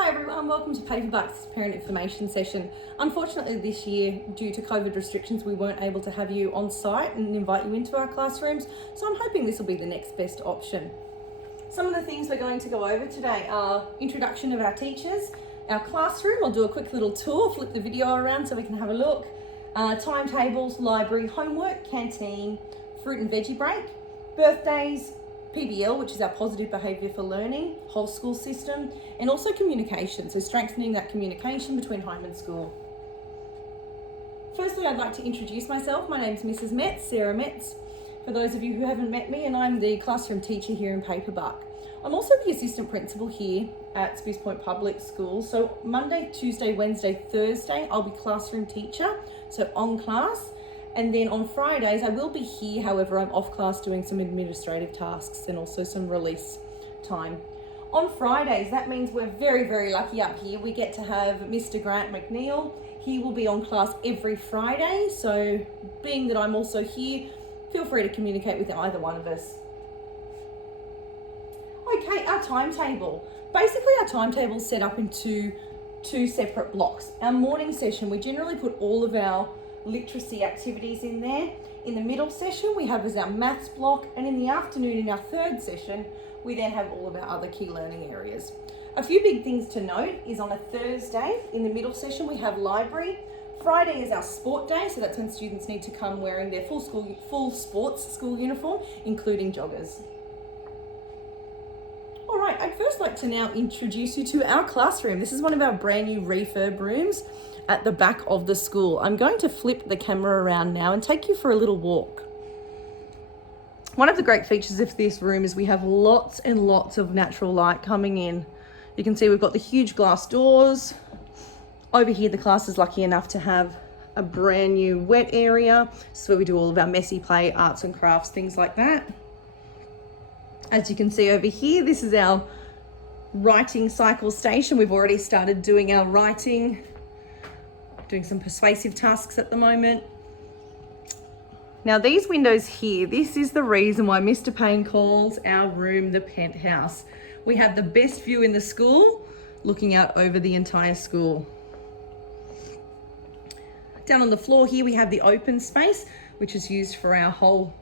Hi everyone, welcome to Paperbark's parent information session. Unfortunately this year, due to COVID restrictions, we weren't able to have you on site and invite you into our classrooms, so I'm hoping this will be the next best option. Some of the things we're going to go over today are introduction of our teachers, our classroom, I'll do a quick little tour, flip the video around so we can have a look, timetables, library, homework, canteen, fruit and veggie break, birthdays, PBL, which is our positive behaviour for learning, whole school system, and also communication, so strengthening that communication between home and school. Firstly, I'd like to introduce myself. My name's Mrs. Metz, Sarah Metz, for those of you who haven't met me, and I'm the classroom teacher here in Paperbark. I'm also the assistant principal here at Spruce Point Public School, so Monday, Tuesday, Wednesday, Thursday, I'll be classroom teacher, so on class. And then on Fridays, I will be here, however, I'm off class doing some administrative tasks and also some release time. On Fridays, that means we're very, very lucky up here. We get to have Mr. Grant McNeil. He will be on class every Friday. So being that I'm also here, feel free to communicate with either one of us. Okay, our timetable. Basically, our timetable is set up into two separate blocks. Our morning session, we generally put all of our literacy activities in there. In the middle session we have as our maths block, and in the afternoon in our third session we then have all of our other key learning areas. A few big things to note is on a Thursday in the middle session we have library. Friday is our sport day, so that's when students need to come wearing their full sports school uniform, including joggers. All right, I'd first like to now introduce you to our classroom. This is one of our brand new refurb rooms at the back of the school. I'm going to flip the camera around now and take you for a little walk. One of the great features of this room is we have lots and lots of natural light coming in. You can see we've got the huge glass doors. Over here, the class is lucky enough to have a brand new wet area. This is where we do all of our messy play, arts and crafts, things like that. As you can see over here, this is our writing cycle station. We've already started doing our writing, doing some persuasive tasks at the moment. Now these windows here, this is the reason why Mr. Payne calls our room the penthouse. We have the best view in the school, looking out over the entire school. Down on the floor here, we have the open space, which is used for our whole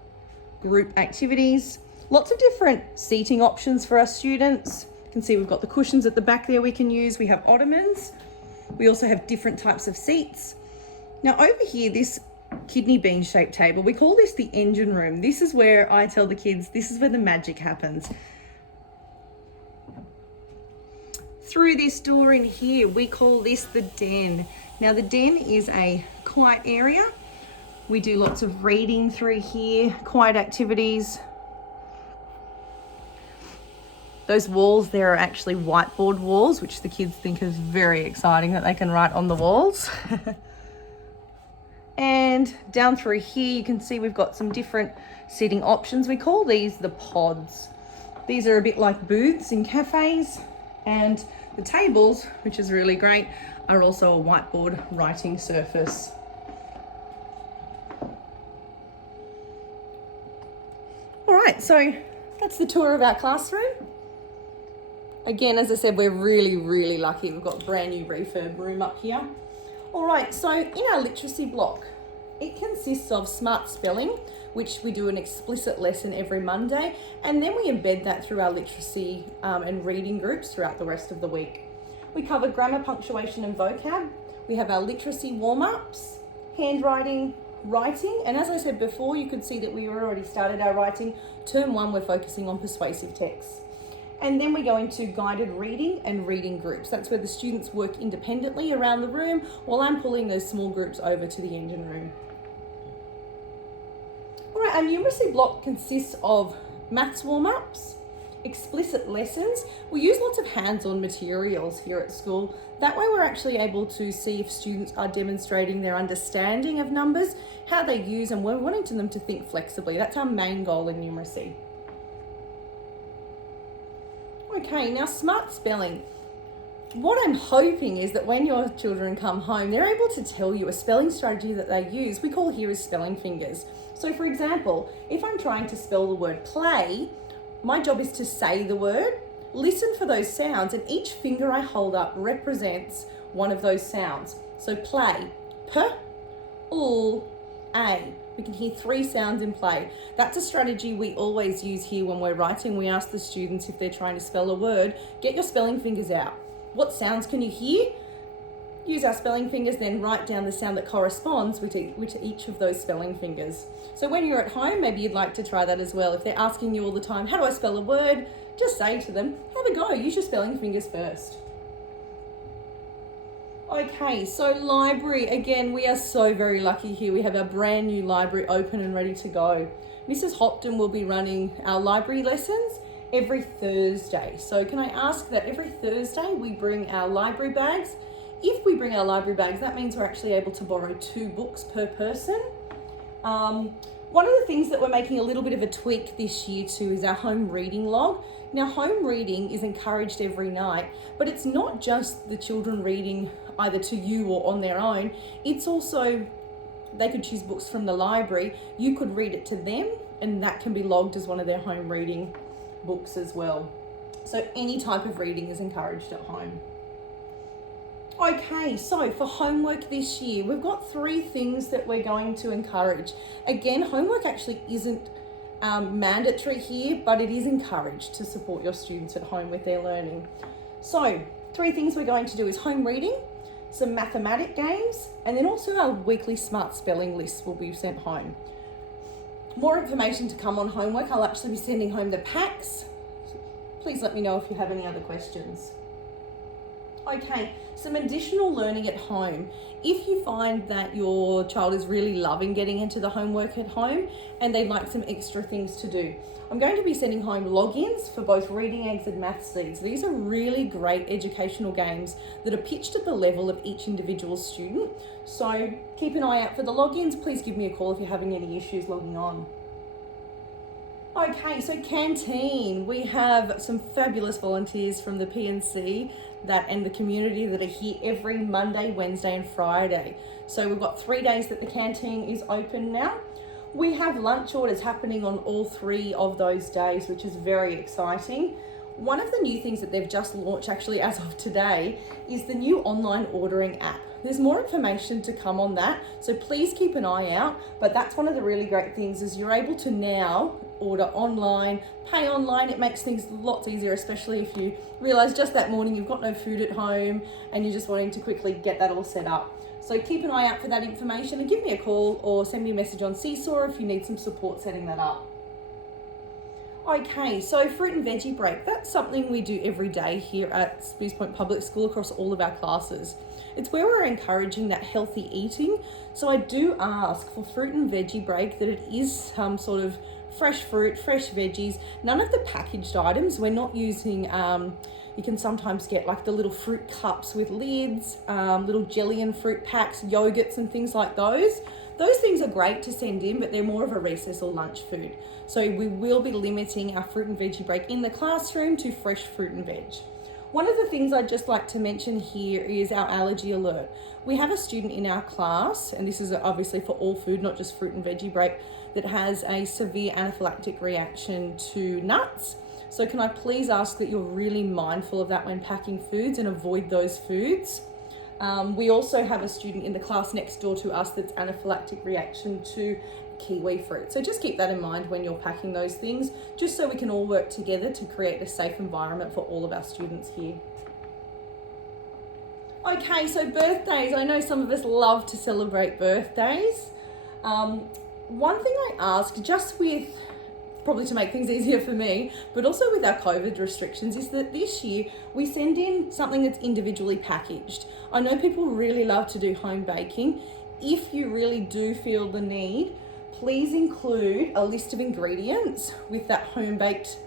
group activities. Lots of different seating options for our students. You can see we've got the cushions at the back there we can use. We have ottomans. We also have different types of seats. Now over here, this kidney bean shaped table, we call this the engine room. This is where I tell the kids, this is where the magic happens. Through this door in here, we call this the den. Now the den is a quiet area. We do lots of reading through here, quiet activities. Those walls there are actually whiteboard walls, which the kids think is very exciting that they can write on the walls. And down through here, you can see we've got some different seating options. We call these the pods. These are a bit like booths in cafes, and the tables, which is really great, are also a whiteboard writing surface. All right, so that's the tour of our classroom. Again, as I said, we're really, really lucky. We've got a brand new refurb room up here. All right, so in our literacy block, it consists of smart spelling, which we do an explicit lesson every Monday, and then we embed that through our literacy and reading groups throughout the rest of the week. We cover grammar, punctuation, and vocab. We have our literacy warm-ups, handwriting, writing, and as I said before, you could see that we already started our writing. Term 1, we're focusing on persuasive texts. And then we go into guided reading and reading groups. That's where the students work independently around the room while I'm pulling those small groups over to the engine room. All right, our numeracy block consists of maths warm-ups, explicit lessons. We use lots of hands-on materials here at school. That way we're actually able to see if students are demonstrating their understanding of numbers, how they use, and we're wanting them to think flexibly. That's our main goal in numeracy. Okay, now smart spelling. What I'm hoping is that when your children come home, they're able to tell you a spelling strategy that they use. We call here is spelling fingers. So for example, if I'm trying to spell the word play, my job is to say the word listen for those sounds, and each finger I hold up represents one of those sounds. So play, p, ul, a. We can hear 3 sounds in play. That's a strategy we always use here when we're writing. We ask the students if they're trying to spell a word, get your spelling fingers out. What sounds can you hear? Use our spelling fingers, then write down the sound that corresponds with each of those spelling fingers. So when you're at home, maybe you'd like to try that as well. If they're asking you all the time, how do I spell a word? Just say to them, have a go, use your spelling fingers first. Okay, so library, again, we are so very lucky here. We have our brand new library open and ready to go. Mrs. Hopton will be running our library lessons every Thursday. So can I ask that every Thursday we bring our library bags? If we bring our library bags, that means we're actually able to borrow 2 books per person. One of the things that we're making a little bit of a tweak this year too is our home reading log. Now, home reading is encouraged every night, but it's not just the children reading either to you or on their own. It's also, they could choose books from the library. You could read it to them, and that can be logged as one of their home reading books as well. So any type of reading is encouraged at home. Okay, so for homework this year, we've got 3 things that we're going to encourage. Again, homework actually isn't mandatory here, but it is encouraged to support your students at home with their learning. So 3 things we're going to do is home reading, some mathematic games, and then also our weekly smart spelling lists will be sent home. More information to come on homework. I'll actually be sending home the packs. Please let me know if you have any other questions. Okay, some additional learning at home. If you find that your child is really loving getting into the homework at home and they'd like some extra things to do, I'm going to be sending home logins for both Reading Eggs and Math Seeds. These are really great educational games that are pitched at the level of each individual student. So keep an eye out for the logins. Please give me a call if you're having any issues logging on. Okay, so Canteen. We have some fabulous volunteers from the PNC and the community that are here every Monday, Wednesday and Friday. So we've got 3 days that the Canteen is open now. We have lunch orders happening on all 3 of those days, which is very exciting. One of the new things that they've just launched actually as of today is the new online ordering app. There's more information to come on that, so please keep an eye out. But that's one of the really great things is you're able to now order online, pay online. It makes things lots easier, especially if you realize just that morning you've got no food at home and you're just wanting to quickly get that all set up. So keep an eye out for that information and give me a call or send me a message on Seesaw if you need some support setting that up. Okay, so fruit and veggie break. That's something we do every day here at Spruce Point Public School across all of our classes. It's where we're encouraging that healthy eating. So I do ask for fruit and veggie break that it is some sort of fresh fruit, fresh veggies, none of the packaged items. We're not using, you can sometimes get like the little fruit cups with lids, little jelly and fruit packs, yogurts and things like those. Those things are great to send in, but they're more of a recess or lunch food. So we will be limiting our fruit and veggie break in the classroom to fresh fruit and veg. One of the things I'd just like to mention here is our allergy alert. We have a student in our class, and this is obviously for all food, not just fruit and veggie break, that has a severe anaphylactic reaction to nuts. So can I please ask that you're really mindful of that when packing foods and avoid those foods. We also have a student in the class next door to us that's anaphylactic reaction to kiwi fruit. So just keep that in mind when you're packing those things, just so we can all work together to create a safe environment for all of our students here. Okay, so birthdays. I know some of us love to celebrate birthdays. One thing I ask, just with, probably to make things easier for me, but also with our COVID restrictions, is that this year we send in something that's individually packaged. I know people really love to do home baking. If you really do feel the need, please include a list of ingredients with that home baked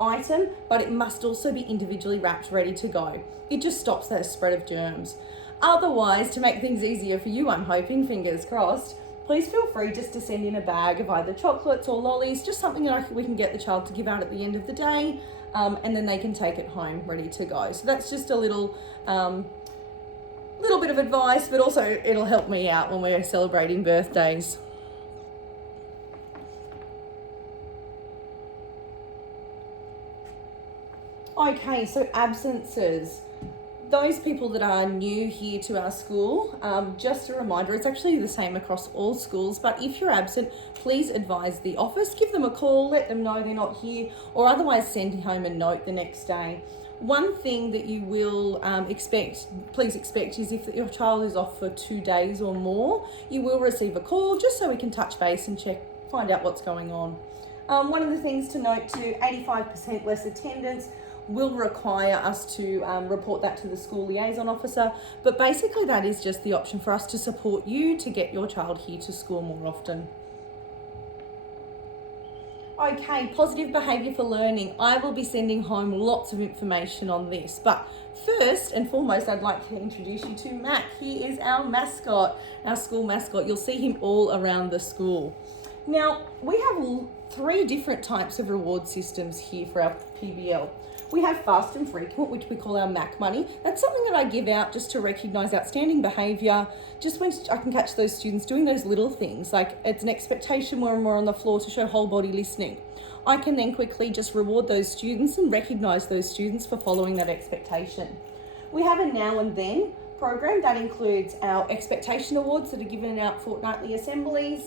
item, but it must also be individually wrapped, ready to go. It just stops that spread of germs. Otherwise, to make things easier for you, I'm hoping, fingers crossed, please feel free just to send in a bag of either chocolates or lollies, just something that we can get the child to give out at the end of the day, and then they can take it home ready to go. So that's just a little bit of advice, but also it'll help me out when we're celebrating birthdays. Okay, so absences. Those people that are new here to our school, just a reminder, it's actually the same across all schools, but if you're absent, please advise the office, give them a call, let them know they're not here, or otherwise send home a note the next day. One thing that you will please expect is if your child is off for 2 days or more, you will receive a call just so we can touch base and find out what's going on. One of the things to note too, 85% less attendance will require us to report that to the school liaison officer, but basically that is just the option for us to support you to get your child here to school more often. Okay, positive behaviour for learning. I will be sending home lots of information on this, but first and foremost, I'd like to introduce you to Mac. He is our mascot, our school mascot. You'll see him all around the school. Now, we have 3 different types of reward systems here for our PBL. We have fast and frequent, which we call our MAC money. That's something that I give out just to recognise outstanding behaviour, just when I can catch those students doing those little things, like it's an expectation when we're on the floor to show whole body listening. I can then quickly just reward those students and recognise those students for following that expectation. We have a now and then program that includes our expectation awards that are given out fortnightly assemblies.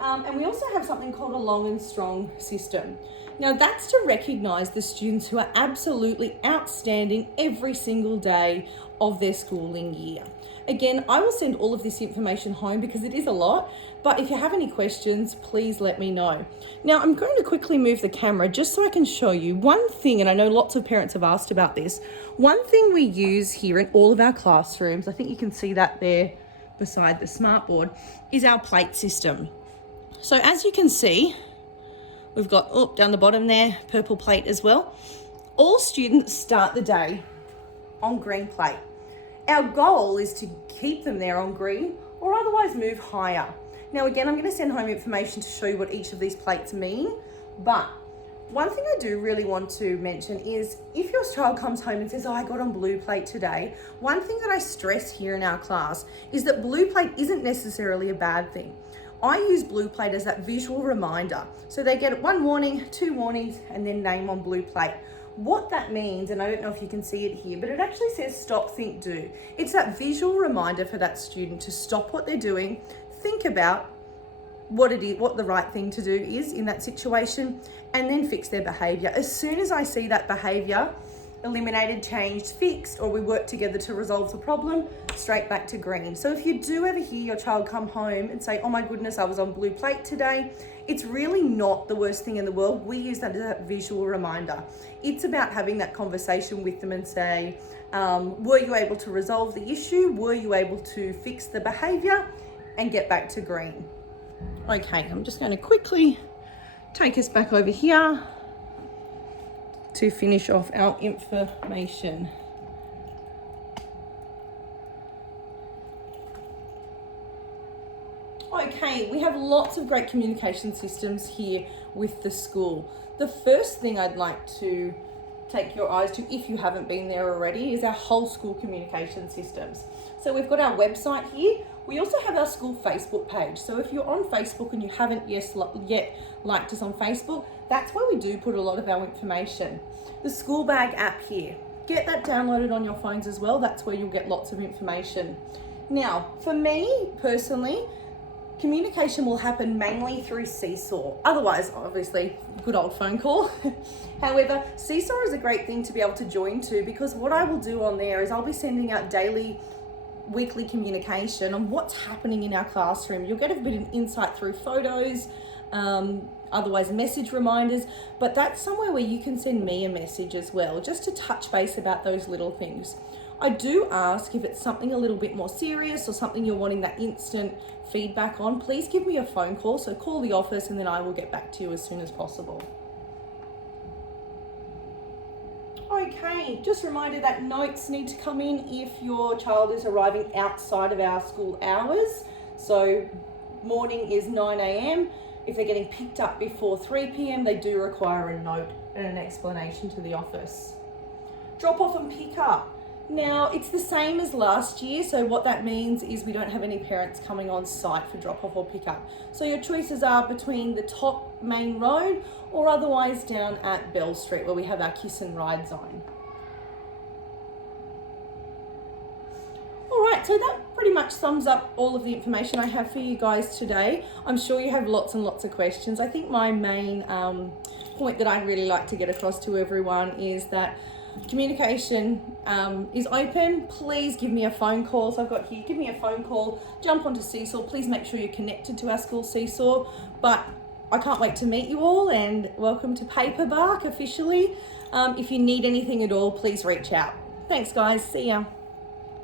And we also have something called a long and strong system. Now that's to recognise the students who are absolutely outstanding every single day of their schooling year. Again, I will send all of this information home because it is a lot, but if you have any questions, please let me know. Now I'm going to quickly move the camera just so I can show you one thing, and I know lots of parents have asked about this. One thing we use here in all of our classrooms, I think you can see that there beside the smartboard, is our plate system. So as you can see, we've got, down the bottom there, purple plate as well. All students start the day on green plate. Our goal is to keep them there on green or otherwise move higher. Now again, I'm going to send home information to show you what each of these plates mean, but one thing I do really want to mention is if your child comes home and says, I got on blue plate today, one thing that I stress here in our class is that blue plate isn't necessarily a bad thing. I use blue plate as that visual reminder. So they get 1 warning, 2 warnings, and then name on blue plate. What that means, and I don't know if you can see it here, but it actually says stop, think, do. It's that visual reminder for that student to stop what they're doing, think about what the right thing to do is in that situation, and then fix their behaviour. As soon as I see that behaviour eliminated, changed, fixed, or we work together to resolve the problem, straight back to green. So if you do ever hear your child come home and say, oh my goodness, I was on blue plate today, it's really not the worst thing in the world. We use that as a visual reminder. It's about having that conversation with them and say, were you able to resolve the issue? Were you able to fix the behaviour and get back to green? Okay, I'm just going to quickly take us back over here to finish off our information. Okay, we have lots of great communication systems here with the school. The first thing I'd like to take your eyes to, if you haven't been there already, is our whole school communication systems. So we've got our website here. We also have our school Facebook page. So if you're on Facebook and you haven't yet liked us on Facebook, that's where we do put a lot of our information. The school bag app here, get that downloaded on your phones as well. That's where you'll get lots of information. Now, for me personally, communication will happen mainly through Seesaw. Otherwise, obviously, good old phone call. However, Seesaw is a great thing to be able to join to, because what I will do on there is I'll be sending out daily, weekly communication on what's happening in our classroom. You'll get a bit of insight through photos, otherwise message reminders, but that's somewhere where you can send me a message as well, just to touch base about those little things. I do ask if it's something a little bit more serious or something you're wanting that instant feedback on, please give me a phone call. So call the office and then I will get back to you as soon as possible. Okay, just a reminder that notes need to come in if your child is arriving outside of our school hours. So morning is 9 a.m. If they're getting picked up before 3 p.m, they do require a note and an explanation to the office. Drop off and pick up. Now, it's the same as last year, so what that means is we don't have any parents coming on site for drop off or pick up. So your choices are between the top main road or otherwise down at Bell Street where we have our kiss and ride zone. so that pretty much sums up all of the information I have for you guys today. I'm sure you have lots and lots of questions. I think my main point that I'd really like to get across to everyone is that communication is open. Please give me a phone call. So I've got here, give me a phone call, jump onto Seesaw. Please make sure you're connected to our school Seesaw. But I can't wait to meet you all, and welcome to Paperbark officially. If you need anything at all, please reach out. Thanks guys, see ya.